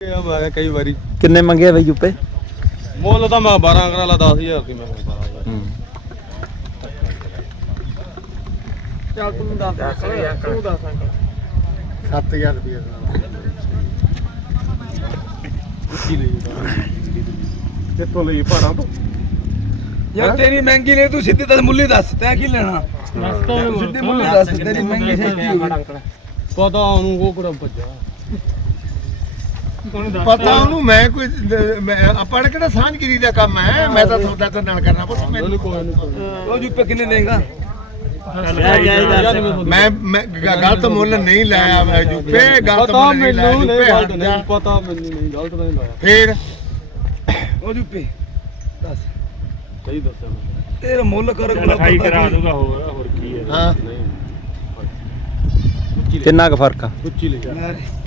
ਆ ਮੈਂ ਕਿਹਾ ਕਈ ਵਾਰੀ ਕਿੰਨੇ ਮੰਗੇ ਬਈ ਜੁੱਪੇ? ਮੁੱਲ ਤਾਂ ਮੈਂ 12 ਕਰਾ ਲਾ 10000 ਦੀ ਮੈਂ ਕਿਹਾ 12000 ਚੱਲ ਤੂੰ ਦੱਸ ਤੂੰ ਦੱਸ 7000 ਰੁਪਏ ਕੀ ਲਈ ਕਿੱਥੋਂ ਲਈ ਭਾਰਾਂ ਤੋਂ? ਯਾਰ ਤੇਰੀ ਮਹਿੰਗੀ ਲੈ ਤੂੰ ਸਿੱਧੀ ਦੱਸ ਮੁੱਲੀ ਦੱਸ ਤੈਂ ਕੀ ਲੈਣਾ? ਸਿੱਧੀ ਮੁੱਲੀ ਦੱਸ ਤੇਰੀ ਮਹਿੰਗੀ ਸਸਤੀ ਹੋਈ। ਪਤਾ ਉਹਨੂੰ ਉਹ ਕਿਹੜਾ ਭੱਜਾ ਪਤਾ ਉਹਨੂੰ ਮੈਂ ਕੋਈ ਮੈਂ ਆਪਾਂ ਨੇ ਕਿਹੜਾ ਸਾਂਝਗਿਰੀ ਦਾ ਕੰਮ ਹੈ? ਮੈਂ ਤਾਂ ਸੌਦਾ ਤੇ ਨਾਲ ਕਰਨਾ ਪੁੱਤ ਮੈਨੂੰ। ਉਹ ਜੁੱਪੇ ਕਿੰਨੇ ਲੇਗਾ ਮੈਂ ਮੈਂ ਗਲਤ ਮੁੱਲ ਨਹੀਂ ਲਾਇਆ ਮੈਂ ਜੁੱਪੇ ਗਲਤ ਪਤਾ ਮੁੱਲ ਨਹੀਂ ਲਾਇਆ ਮੈਨੂੰ ਨਹੀਂ ਜੁੱਪੇ ਗਲਤ ਹਟ ਨਹੀਂ ਜਾ ਪਤਾ ਮੈਨੂੰ ਨਹੀਂ ਗਲਤ ਨਹੀਂ ਲਾਇਆ। ਫੇਰ? ਉਹ ਜੁੱਪੇ ਦੱਸ। ਸਹੀ ਦੱਸਿਆ ਮੈਂ ਤੇਰਾ ਮੁੱਲ ਕਰ ਲਿਖਾਈ ਕਰਾ ਦੂੰਗਾ ਹੋਰ ਹੋਰ ਕੀ ਹੈ। ਹਾਂ। ਕਿੰਨਾ ਕੁ ਫ਼ਰਕ ਆ। ਉੱਚੀ ਲੈ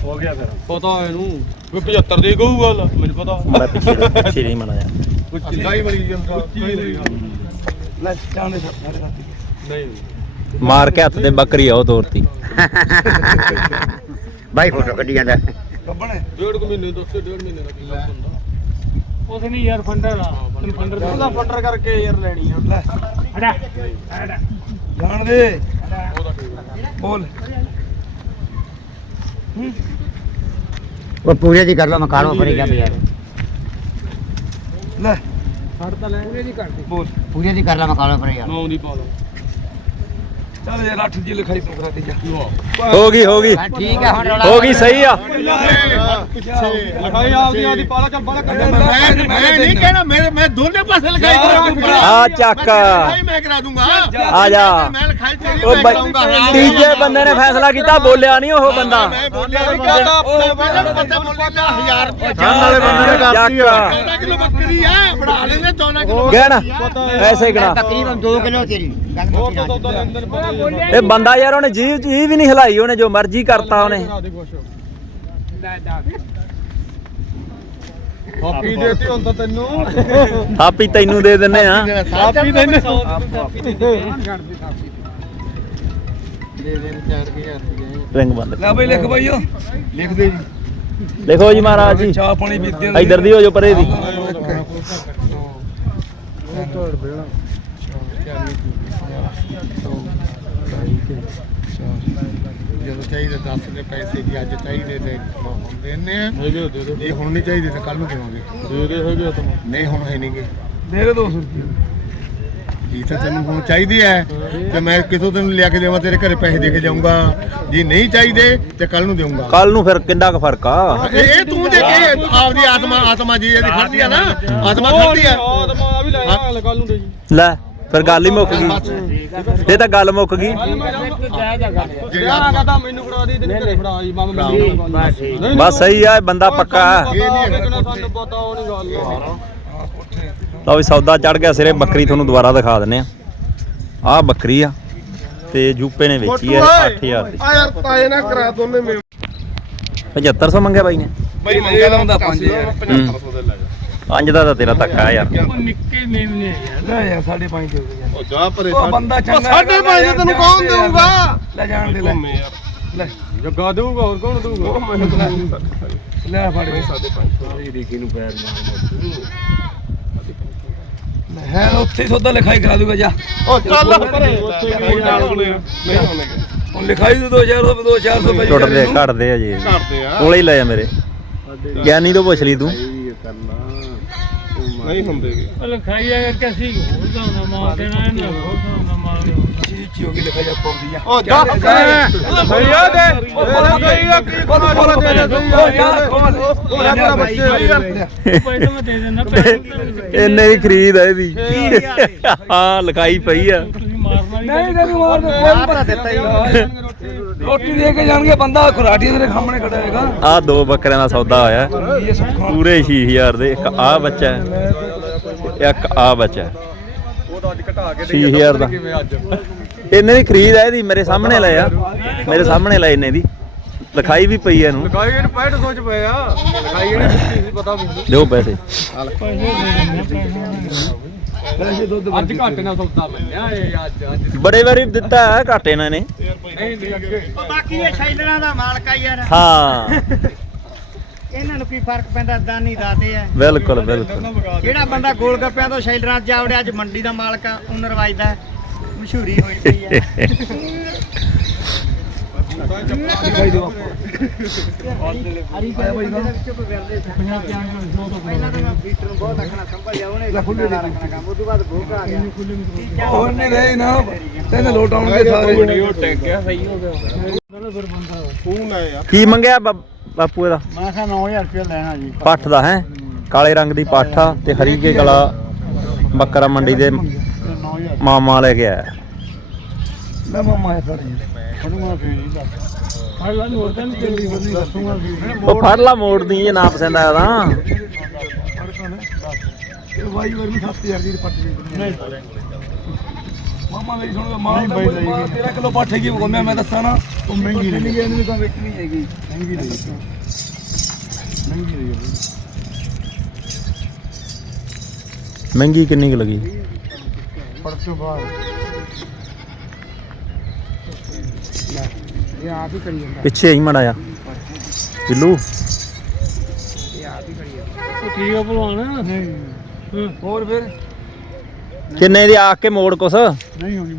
ਹੋ ਗਿਆ ਫਿਰ। ਪਤਾ ਇਹਨੂੰ ਵੀ 75 ਦੇ ਕਹੂਗਾ ਲੈ, ਮੈਨੂੰ ਪਤਾ। ਮੈਂ ਪਿੱਛੇ ਪਿੱਛੇ ਨਹੀਂ ਮਣਾ ਉੱਚੀ ਲੈ ਗਾਈ ਬੜੀ ਜੰਦਾ ਉੱਚੀ ਲੈ ਲੈ ਚਾਂਦੇ ਸਾਰੇ ਰਾਤੀ ਨਹੀਂ। ਮਾਰ ਕੇ ਹੱਥ ਤੇ ਬੱਕਰੀ ਆ ਉਹ ਤੋਰਤੀ। ਬਾਈ ਫੋਟੋ ਕੱਢੀ ਜਾਂਦਾ। ਕੱਬਣੇ ਡੇਢ ਕੁ ਮਹੀਨੇ ਦੱਸੇ ਡੇਢ ਮਹੀਨੇ ਦਾ ਕਿੰਨਾ ਹੁੰਦਾ। ਉਸ ਨਹੀਂ ਯਾਰ ਫੰਡਰ ਆ। ਤੈਨੂੰ ਫੰਡਰ। ਉਹਦਾ ਫੰਡਰ ਕਰਕੇ ਯਾਰ ਲੈਣੀ ਆ। ਲੈ। ਹੜਾ ਜਾਣ ਦੇ। ਉਹਦਾ ਠੀਕ ਬੋਲ। ਉਹ ਪੂਰੇ ਦੀ ਕਰ ਲਓ ਮਕਾਨੋਂ ਫਰੀ ਗਿਆ ਯਾਰ। ਲੈ। ਫੜ ਤਾਂ ਲੈ ਉਹਨੇ ਨਹੀਂ ਕੱਢ ਬੋਲ ਪੂਰੇ ਦੀ ਕਰ ਲਾ ਮਕਾਨੋਂ ਫਰੀ ਯਾਰ। ਨੌ ਦੀ ਪਾ ਲਓ। ਚੱਲ ਯਾਰ ਅੱਠ ਦੀ ਲਿਖਾਈ ਤੂੰ ਕਰਾ ਦੇ ਜਾ ਹੋ ਗਈ ਹੋ ਗਈ। ਠੀਕ ਹੈ ਹੁਣ ਰੌਲਾ ਹੋ ਗਈ ਸਹੀ ਆ। ਲਿਖਾਈ ਆਪਦੀ ਆਪਦੀ ਪਾ ਲਾ ਚੱਲ ਬਾਲਾ ਕਰ ਮੈਂ ਮੈਂ ਨਹੀਂ ਕਹਿਣਾ ਮੈਂ ਮੈਂ ਦੋਨੇ ਪਾਸੇ ਲਿਖਾਈ ਕਰਾ ਦੂੰਗਾ ਆ ਚੱਕ। ਮੈਂ ਕਰਾ ਦੂੰਗਾ। ਆ ਜਾ। ਮੈਂ ਲਿਖਾਈ ਤੇਰੀ ਮੈਂ ਕਰਾਉਂਗਾ। ਤੀਜੇ ਬੰਦੇ ਨੇ ਫੈਸਲਾ ਕੀਤਾ ਬੋਲਿਆ ਨਹੀਂ ਉਹ ਬੰਦਾ। ਮੈਂ ਬੋਲਿਆ ਨਹੀਂ ਕਹਿੰਦਾ ਉਹ ਪਤਾ ਬੋਲਿਆ 1000 ਰੁਪਏ ਜਾਣ ਵਾਲੇ ਬੰਦੇ ਨੇ ਕਰਤੀ ਆ 14 ਕਿਲੋ ਬੱਕਰੀ ਹੈ ਬਣਾ ਲੈਂਦੇ 14 ਕਿਲੋ ਗਹਿਣਾ। ਐਸੇ ਗਣਾ ਤਕਰੀਬਨ 2 ਕਿਲੋ ਤੇਰੀ। ਗੱਲ ਉਹ ਮੁੱਕੀ ਤਾਂ ਨਾ ਇਹ ਬੰਦਾ ਯਾਰ ਉਹਨੇ ਜੀਵ ਜੀਵ ਵੀ ਨਹੀਂ ਹਿਲਾਈ ਉਹਨੇ ਜੋ ਮਰਜ਼ੀ ਕਰਤਾ ਉਹਨੇ। ਹਾਪੀ ਦੇਤੀ ਹੁਣ ਤਾਂ ਤੈਨੂੰ। ਆਪੀ ਤੈਨੂੰ ਦੇ ਦਿੰਨੇ ਆ। ਹਾਪੀ ਦੇ ਦੇ ਦੇ 4000 ਰੁਪਏ ਰਿੰਗ ਬੰਦ। ਲੈ ਬਈ ਲਿਖ ਬਈਓ ਲਿਖ ਦੇ ਜੀ। ਦੇਖੋ ਜੀ ਮਹਾਰਾਜ ਜੀ। ਚਾਹ ਪਾਣੀ ਪੀਤੇ ਇਧਰ ਦੀ ਹੋ ਜੋ ਪਰੇ ਦੀ। ਚਾਹੀਦੇ 10 ਦੇ ਪੈਸੇ ਜੀ ਅੱਜ ਚਾਹੀਦੇ ਤੇ ਹੁਣ ਦੇਣੇ ਆ। ਹੈਗੇ ਦੇ ਦੇ ਇਹ ਹੁਣ ਨਹੀਂ ਚਾਹੀਦੇ ਤਾਂ ਕੱਲ ਨੂੰ ਦੇਵਾਂਗੇ। ਦੇ ਦੇ ਹੈਗੇ ਤਾਂ। ਨਹੀਂ ਹੁਣ ਹੈ ਨਹੀਂਗੇ। ਦੇ ਦੇ 200 ਰੁਪਏ। ਇਹ ਤਾਂ ਤੈਨੂੰ ਹੁਣ ਚਾਹੀਦੀ ਹੈ ਤੇ ਮੈਂ ਕਿਥੋਂ ਤੈਨੂੰ ਲਿਆ ਕੇ ਦੇਵਾਂ ਤੇਰੇ ਘਰੇ ਪੈਸੇ ਦੇ ਕੇ ਜਾਊਂਗਾ। ਜੇ ਨਹੀਂ ਚਾਹੀਦੇ ਤੇ ਕੱਲ ਨੂੰ ਦੇਵਾਂਗਾ ਕੱਲ ਨੂੰ ਫਿਰ ਕਿੰਨਾ ਕੁ ਫ਼ਰਕ ਆ? ਇਹ ਤੂੰ ਦੇ ਕੇ ਆਪਦੀ ਆਤਮਾ ਆਤਮਾ ਜੀ ਇਹਦੀ ਖੜਦੀ ਆ ਨਾ। ਆਤਮਾ ਖੜਦੀ ਆ। ਆਤਮਾ ਆ ਵੀ ਲੈ ਆ ਕੱਲ ਨੂੰ ਦੇ ਜੀ। ਲੈ। ਫਿਰ ਗੱਲ ਹੀ ਮੁੱਕ ਗਈ। ਇਹ ਤਾਂ ਗੱਲ ਮੁੱਕ ਗਈ। ਜਿਹੜੀ ਆ ਆਤਮਾ ਕਹਤਾ ਮੈਨੂੰ ਫੜਾ ਦੀ ਤੈਨੂੰ ਘਰੇ ਫੜਾ ਜੀ ਮਾਮਾ ਮੈਨੂੰ ਬਸ ਸਹੀ ਆ ਇਹ ਬੰਦਾ ਪੱਕਾ ਆ ਲਓ ਵੀ ਸੌਦਾ ਚੜ ਗਿਆ ਸਿਰੇ ਬੱਕਰੀ ਤੁਹਾਨੂੰ ਦੁਬਾਰਾ ਦਿਖਾ ਦਿੰਨੇ ਆ। ਆਹ ਬੱਕਰੀ ਆ ਤੇ ਜੂਪੇ ਨੇ ਵੇਚੀ ਆ 8000 ਦੀ। ਆ ਯਾਰ ਤਾਏ ਨਾ ਕਰਾ ਦੋਨੇ ਮੇ 7500 ਮੰਗਿਆ ਬਾਈ ਨੇ? ਬਈ ਮੰਗੇ ਲਾਉਂਦਾ 5000 7500 ਦੇ ਲੈ ਜਾ। ਪੰਜ ਦਾ ਤਾਂ ਤੇਰਾ ਧੱਕਾ ਯਾਰ। ਉਹ ਨਿੱਕੇ ਮੇਮ ਨੇ। ਯਾਰ ਲੈ ਯਾਰ 5.5 ਦੇ ਦੇ ਯਾਰ। ਉਹ ਜਾ ਪਰੇ ਉਹ ਬੰਦਾ ਚੰਗਾ ਸਾਢੇ ਪੰਜ ਤੈਨੂੰ ਕੌਣ ਦੇ ਦੇਊਗਾ? ਲੈ ਜਾਣ ਦੇ ਲੈ। ਲੈ। ਜੱਗਾ ਦੇਊਗਾ ਹੋਰ ਕੌਣ ਦੇਊਗਾ? ਲੈ। ਫੜ ਬਈ ਹੈ ਉੱਥੇ ਹੀ ਸੌਦਾ ਲਿਖਾਈ ਕਰਾ ਦੂਗਾ ਜਾ। ਉਹ ਚੱਲ ਪਰੇ ਹੁਣ ਲਿਖਾਈ ਦੇ 2000 ਤੋਂ 2400 ਪੈ ਟੁੱਟਦੇ ਘਟਦੇ ਆ ਜੀ। ਆ। ਕੋਲੇ ਹੀ ਲੈ ਜਾ ਮੇਰੇ। ਗਿਆਨੀ ਤੋਂ ਪੁੱਛ ਲਈ ਤੂੰ। ਨਹੀਂ ਹੁੰਦੇ ਉਹ ਲਿਖਾਈ ਆ ਕਿ ਅਸੀਂ ਹੋਰ ਦਾ ਮਾਰ ਦੇਣਾ ਇਹਨਾਂ ਹੋਰ ਦਾ ਮਾਰ ਦੇਣਾ। ਉਹ ਜਾ ਸਹੀ ਆ ਦੇ। ਉਹ ਸਹੀ ਆ ਕੀ ਕੋਨਾ ਕੋਨਾ ਦੇ ਦੇ ਸਹੀ ਆ ਯਾਰ ਉਹ ਬੱਚੇ ਪੈਸੇ ਮੈਂ ਦੇ ਦਿੰਦਾ ਪੈਸੇ ਇੰਨੇ ਦੀ ਖਰੀਦ ਆ ਇਹਦੀ। ਹਾਂ ਲਿਖਾਈ ਪਈ ਆ। ਨਹੀਂ ਨਹੀਂ ਮਾਰ ਦੇ ਦਿੱਤਾ ਹੀ ਰੋਟੀ ਦੇ ਕੇ ਜਾਣਗੇ ਬੰਦਾ ਖੁਰਾਟੀ ਦੇ ਸਾਹਮਣੇ ਖੜਾ ਹੈਗਾ ਆਹ ਦੋ ਬੱਕਰਿਆਂ ਦਾ ਸੌਦਾ ਹੋਇਆ। ਪੂਰੇ 6000 ਦੇ ਇੱਕ ਆਹ ਬੱਚਾ ਇੱਕ ਆਹ ਬੱਚਾ ਹੈ। ਉਹ ਤਾਂ ਅੱਜ ਘਟਾ ਕੇ 6000 ਦਾ। ਕਿਵੇਂ ਅੱਜ। ਇੰਨੇ ਦੀ ਖਰੀਦ ਆ ਇਹਦੀ ਮੇਰੇ ਸਾਹਮਣੇ ਲਿਆ ਮੇਰੇ ਸਾਹਮਣੇ ਲਏ ਇੰਨੇ ਦੀ। ਲਿਖਾਈ ਵੀ ਪਈ ਆ ਇਹਨੂੰ। ਲਗਾਈ ਇਹਨੂੰ 65 ਸੋਚ ਪਏ ਆ। ਲਗਾਈ ਇਹਨੂੰ ਦਿੱਤੀ ਸੀ ਪਤਾ ਮੈਨੂੰ ਦਿਓ ਪੈਸੇ। ਪੈਸੇ ਦੁੱਧ ਅੱਜ ਘੱਟ ਨਾਲ ਸੌਦਾ ਮਿਲਿਆ ਇਹ ਅੱਜ ਅੱਜ। ਬੜੇ ਵਾਰੀ ਦਿੱਤਾ ਹੈ ਘੱਟ ਇਹਨਾਂ ਨੇ। ਨਹੀਂ ਨਹੀਂ ਅੱਗੇ। ਬਾਕੀ ਇਹ ਸ਼ੈਲਰਾਂ ਦਾ ਮਾਲਕ ਆ ਯਾਰ। ਹਾਂ। ਇਹਨਾਂ ਨੂੰ ਕੀ ਫ਼ਰਕ ਪੈਂਦਾ ਦਾਨੀ ਦਾਤੇ ਆ। ਬਿਲਕੁਲ ਬਿਲਕੁਲ। ਜਿਹੜਾ ਬੰਦਾ ਗੋਲ ਗੱਪਿਆਂ ਤੋਂ ਸ਼ੈਲਰਾਂ 'ਚ ਜਾਵੜਿਆ ਅੱਜ ਮੰਡੀ ਦਾ ਮਾਲਕ ਆ ਓਨਰ ਵਜਦਾ ਹੈ। ਮਸ਼ਹੂਰੀ ਹੋਈ ਪਈ ਆ। ਦਿਖਾਈ ਦਿਓ ਹਰੀ ਪਾਇਆ ਬਾਈ ਪਹਿਲਾਂ ਤਾਂ ਮੈਂ ਬੀਟਰ ਨੂੰ ਬਹੁਤ ਆਖਣਾ ਸੰਭਲ ਜਾ ਉਹਨੇ ਖੁੱਲੇ ਰੱਖਣਾ ਕੰਮ ਉਦੋਂ ਬਾਅਦ ਭੋਗ ਆ ਗਿਆ ਉਹ ਨਹੀਂ ਰਹੇ ਨਾ ਤੈਨੂੰ ਲੋਟ ਆਉਣਗੇ ਸਾਰੇ ਫੋਨ ਆਇਆ ਕੀ ਮੰਗਿਆ ਬਾਪੂ ਇਹਦਾ? ਮੈਂ ਕਿਹਾ 9000 ਰੁਪਏ ਲੈਣਾ ਜੀ। ਪੱਠ ਦਾ ਹੈ? ਕਾਲੇ ਰੰਗ ਦੀ ਪੱਠ ਆ ਤੇ ਹਰੀਕੇ ਗਲਾ ਬੱਕਰਾ ਮੰਡੀ ਦੇ ਮਾਮਾ ਲੈ ਕੇ ਆਇਆ। ਮੈਂ ਮਾਮਾ ਹੈ ਫੜ ਫੜੂਗਾ ਫੇਰ ਹੀ ਦੱਸ। ਫੜ ਲਾ ਹੋਰ ਤਾਂ ਨਹੀਂ ਬੰਦੀ ਦੱਸੂਗਾ ਫੇਰ ਉਹ ਫੜ ਲਾ ਮੋੜਦੀ ਜੇ ਨਾ ਪਸੰਦ ਆਇਆ ਤਾਂ। ਇਹ ਵਾਈ ਵਾਰ ਵੀ 7000 ਦੀ ਪੱਟ ਨਹੀਂ ਮਾਮਾ ਮੇਰੀ ਸੁਣ ਮਾਂ ਨਹੀਂ ਬਾਈ ਲਈ ਗਈ। 13 ਕਿਲੋ ਪੱਠ ਹੈਗੀ ਉਹ ਮੈਂ ਮੈਂ ਦੱਸਾਂ ਨਾ। ਉਹ ਮਹਿੰਗੀ ਨਹੀਂ ਗਈ ਇਹਨੂੰ ਤਾਂ ਵੇਚਣੀ ਹੈਗੀ। ਮਹਿੰਗੀ ਲਈ ਮਹਿੰਗੀ ਲਈ ਮਹਿੰਗੀ ਕਿੰਨੀ ਕੁ ਲੱਗੀ? ਪਰਸੋਂ ਬਾਅਦ। ਲੈ, ਇਹ ਆਪ ਹੀ ਕਰੀ ਜਾਂਦਾ। ਪਿੱਛੇ ਹੀ ਮੜਾ ਆ ਬਿੱਲੂ। ਇਹ ਆਪ ਹੀ ਕਰੀ ਜਾਂਦਾ। ਉਹ ਠੀਕ ਆ ਭਲਵਾਨ। ਨਹੀਂ। ਹੋਰ ਫਿਰ? ਕਿੰਨੇ ਦੀ ਆ ਕੇ ਮੋੜ ਕੁਛ? ਨਹੀਂ ਹੋਣੀ